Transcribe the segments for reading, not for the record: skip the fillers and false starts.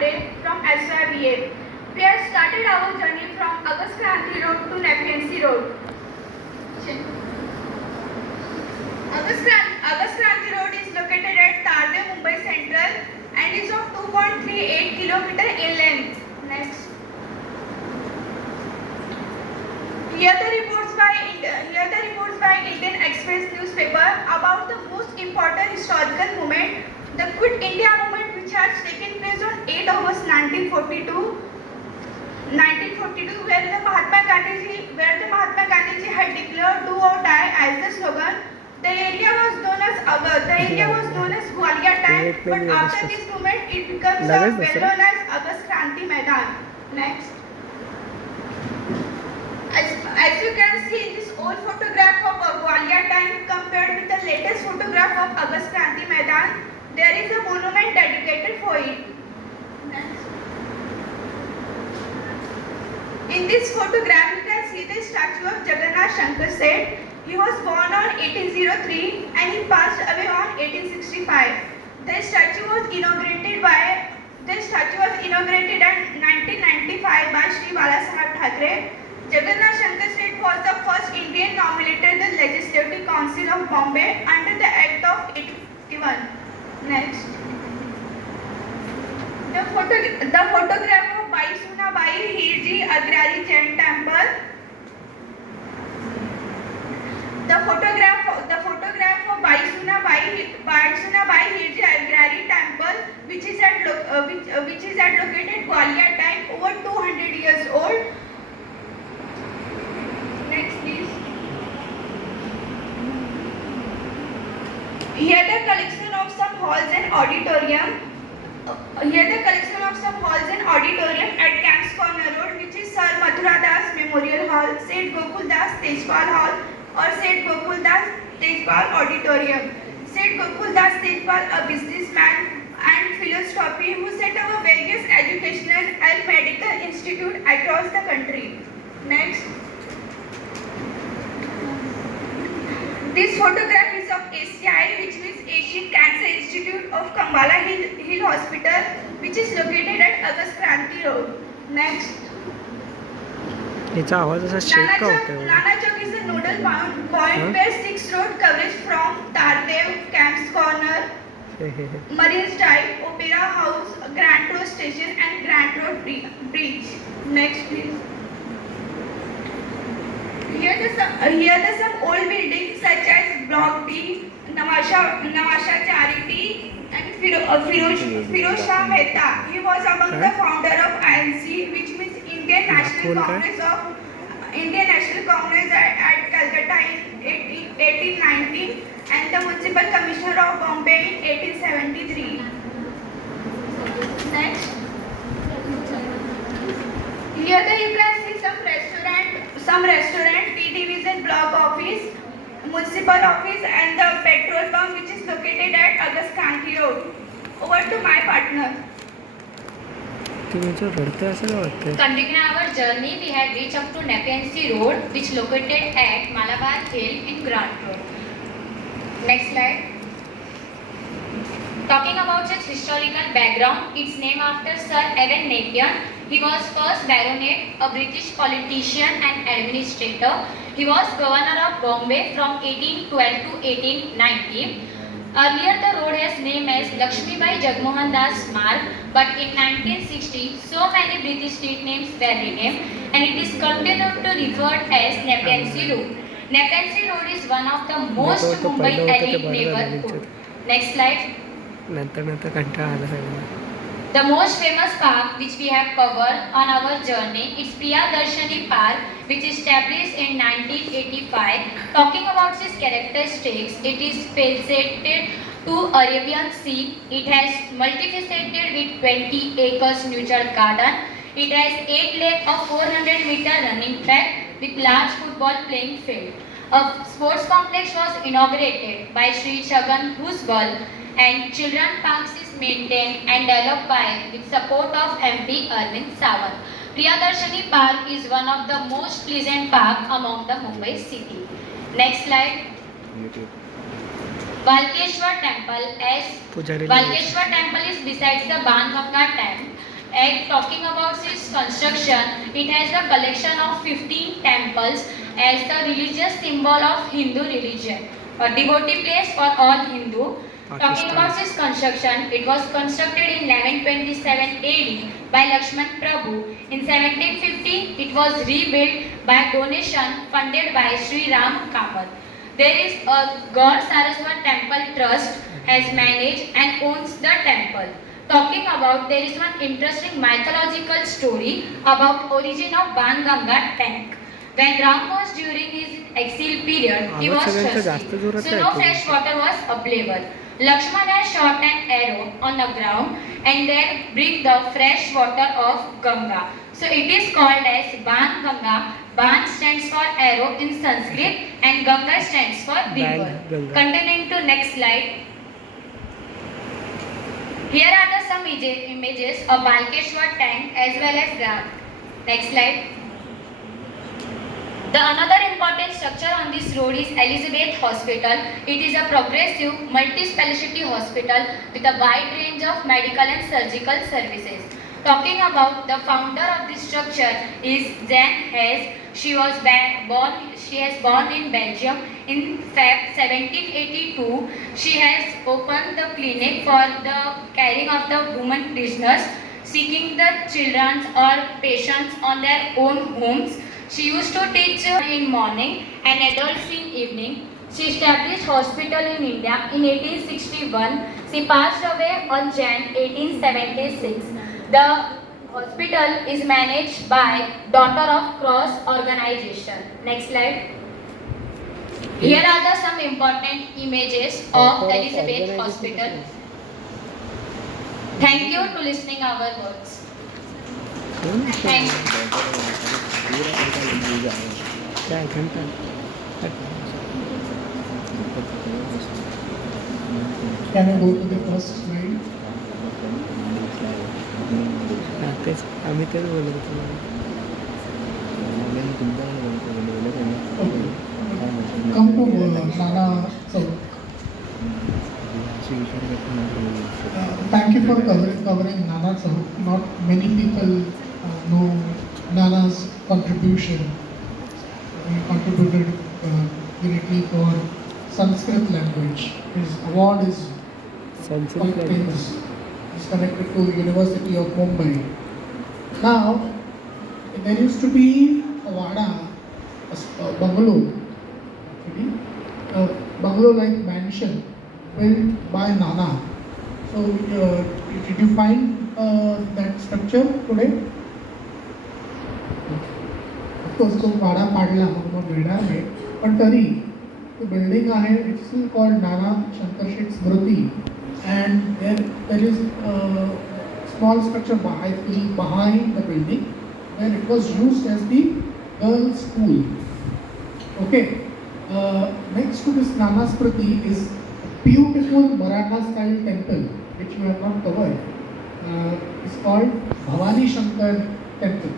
Pandey from SYBA. We have started our journey from August Kranti Road to Nepean Sea Road. August Kranti Road is located at Tarde, Mumbai Central and is of 2.38 km in length. Next. Here the reports by Indian Express newspaper about the most important historical moment, the Quit India movement, which has taken place on 8 August 1942, where the Mahatma Gandhi had declared "Do or Die" as the slogan. The area was known as Gwalior Tank, but after this movement, it becomes well known as August Kranti Maidan. Next. As you can see in this old photograph of Gwalior Tank compared with the latest photograph of August Kranti Maidan, there is a monument dedicated for it. Next. In this photograph, you can see the statue of Jagannath Shankar Seth. He was born on 1803 and he passed away on 1865. The statue was inaugurated in 1995 by Shri Balasaheb Thackeray. Jagannath Shankar Seth was the first Indian nominated the Legislative Council of Bombay under the Act of 1851. Next. The photograph of Bai Sunabai Hirji Agrari Jain Temple. The photograph of Bai Sunabai Hirji Agrari Temple, which is located Gwalior Tank, over 200 years old. Next, please. Here the collection of some halls and auditorium. At Camps Corner Road, which is Sir Mathura Das Memorial Hall, Seth Gokul Das Tejpal Hall, or Seth Gokul Das Tejpal Auditorium. Seth Gokul Das Tejpal, a businessman and philanthropist who set up various educational and medical institutes across the country. Next. This photograph is of ACI, which means Asian Cancer Institute of Kambala Hill Hospital, which is located at August Kranti Road. Next. याचा आवाज असा shake का होतोय? Nana Chowk is a nodal point where 6 road coverage from Tardev, Camps Corner, Marines Drive, Opera House, Grant Road Station and Grant Road Bridge. Next, please. Here are some old buildings such as Block D, Nawasha Charity and Firoz Shah Mehta. He was among the founder of INC, which means Indian National Congress at Calcutta in 1819 and the Municipal Commissioner of Bombay in 1873. Next. Here you can see some restaurant, T Division Block Office, Municipal Office and the petrol pump, which is located at August Kranti Road. Over to my partner. Continuing our journey, we had reached up to Nepean Sea Road, which located at Malabar Hill in Grant Road. Next slide. Talking about its historical background, it's named after Sir Evan Nepean. He was first baronet, a British politician and administrator. He was governor of Bombay from 1812 to 1890. Earlier the road has name as Lakshmibai Jagmohan Das Marg, but in 1960 so many British street names were renamed and it is continued to referred as Nepean Sea Road. Nepean Sea Road is one of the most Mumbai elite neighborhood. Next slide. The most famous park which we have covered on our journey is Priyadarshini Park, which is established in 1985. Talking about its characteristics, it is faceted to Arabian Sea. It has multifaceted with 20 acres neutral garden. It has 8 lanes of 400-meter running track with large football playing field. A sports complex was inaugurated by Sri Chhagan Bhujbal and children parks is maintained and developed by with support of MP Arvind Sawant. Priyadarshini Park is one of the most pleasant park among the Mumbai city. Next slide. Balkeshwar Temple as पुजारी Balkeshwar Temple is besides the Banganga Temple. And talking about its construction, it has a collection of 15 temples as the religious symbol of Hindu religion. A devotee place for all Hindu. Talking about its construction, it was constructed in 1127 AD by Lakshman Prabhu. In 1750, it was rebuilt by donation funded by Sri Ram Kamath. There is a Gaur Saraswat Temple Trust has managed and owns the temple. Talking about, there is one interesting mythological story about origin of Banganga tank. When Ram was during his exile period, he was thirsty, so no fresh water was available. Lakshman has shot an arrow on the ground and there bring the fresh water of Ganga. So it is called as Ban Ganga. Ban stands for arrow in Sanskrit and Ganga stands for river. Continuing to next slide. Here are the some images of Balkeshwar tank as well as Ram. Next slide. The another important structure on this road is Elizabeth Hospital. It is a progressive multi-specialty hospital with a wide range of medical and surgical services. Talking about the founder of this structure is Jan Hess. She has born in Belgium in Feb 1782. She has opened the clinic for the caring of the women prisoners, seeking the children or patients on their own homes. She used to teach in morning and adults in evening. She established hospital in India in 1861. She passed away on Jan 1876. The hospital is managed by Daughter of Cross organization. Next slide. Here are the some important images of Elizabeth Hospital. Thank you to listening our words. Thank you. क्या घंटा Can I go to the first slide? तेच आम्ही तेच बोलत होतो Okay. Come to Nana Chowk. Thank you for covering Nana Chowk. Not many people know Nana's contribution. He contributed directly for Sanskrit language. His award is Sanskrit famous. It's connected to University of Mumbai. Now, there used to be a vada, a bungalow, actually, a bungalow-like mansion built by Nana. So, did you find that structure today? Of course, तो वाडा पाडला म्हणून मिळणार नाही, पण तरी the building आहे, it's still called Nana Shankar Shet Smriti, and there is a small structure behind the building where it was used as the girls' school. Okay. Next to this Nana Smriti is a beautiful Maratha style temple which we have not covered. It's called Bhavani Shankar Temple.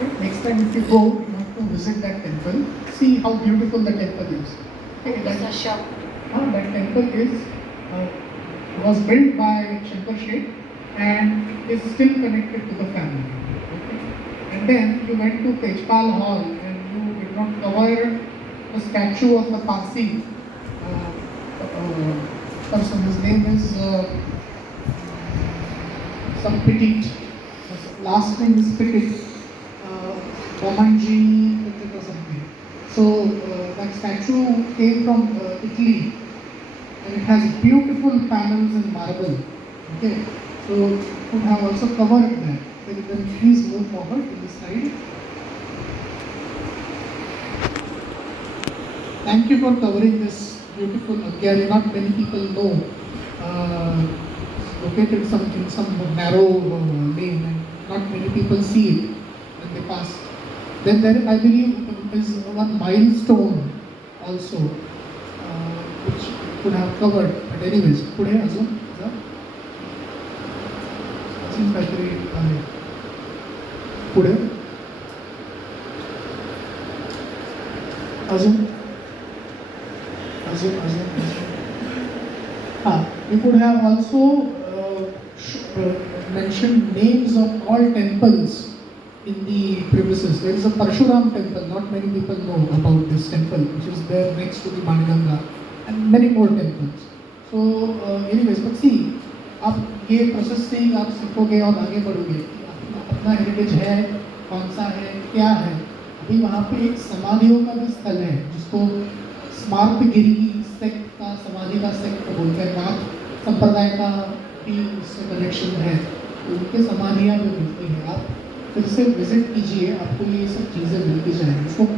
Okay. Next time if you go, you have to visit that temple. See how beautiful the temple is. Okay. It's a shop. That temple was built by Shankar Shet and is still connected to the family. Okay. And then you went to Tejpal Hall and you did not cover the statue of the Parsi person. His name is some Petit. His last name is Petit. Bomanji or something. So that statue came from Italy. And it has beautiful panels in marble. Okay, so could have also covered that. Then please move forward to the slide. Thank you for covering this beautiful Agyari. Not many people know. Located in some narrow lane, and not many people see it when they pass. Then there, I believe, is one milestone also, which could have covered. But anyways, पुढे अजून काहीतरी आहे. पुढे अजून You could have also mentioned names of all temples in the premises. There is a Parshuram temple, not many people know about this temple, which is there next to the Banganga, and many more temples. So, anyways, but see, आप ये process से ही आप सीखोगे और आगे बढ़ोगे कि अपना हेरिटेज है, कौन सा है, क्या है. अभी वहाँ पे एक समाधियों का भी स्थल है, जिसको स्मार्तगिरी सेक्ट का, समाधि का सेक्ट बोलते हैं. नाथ संप्रदाय का भी उससे कनेक्शन है, तो उनके समाधियाँ भी मिलती हैं. आप फिर से विजिट कीजिए, आपको ये सब चीज़ें मिलती जाएंगी. इसको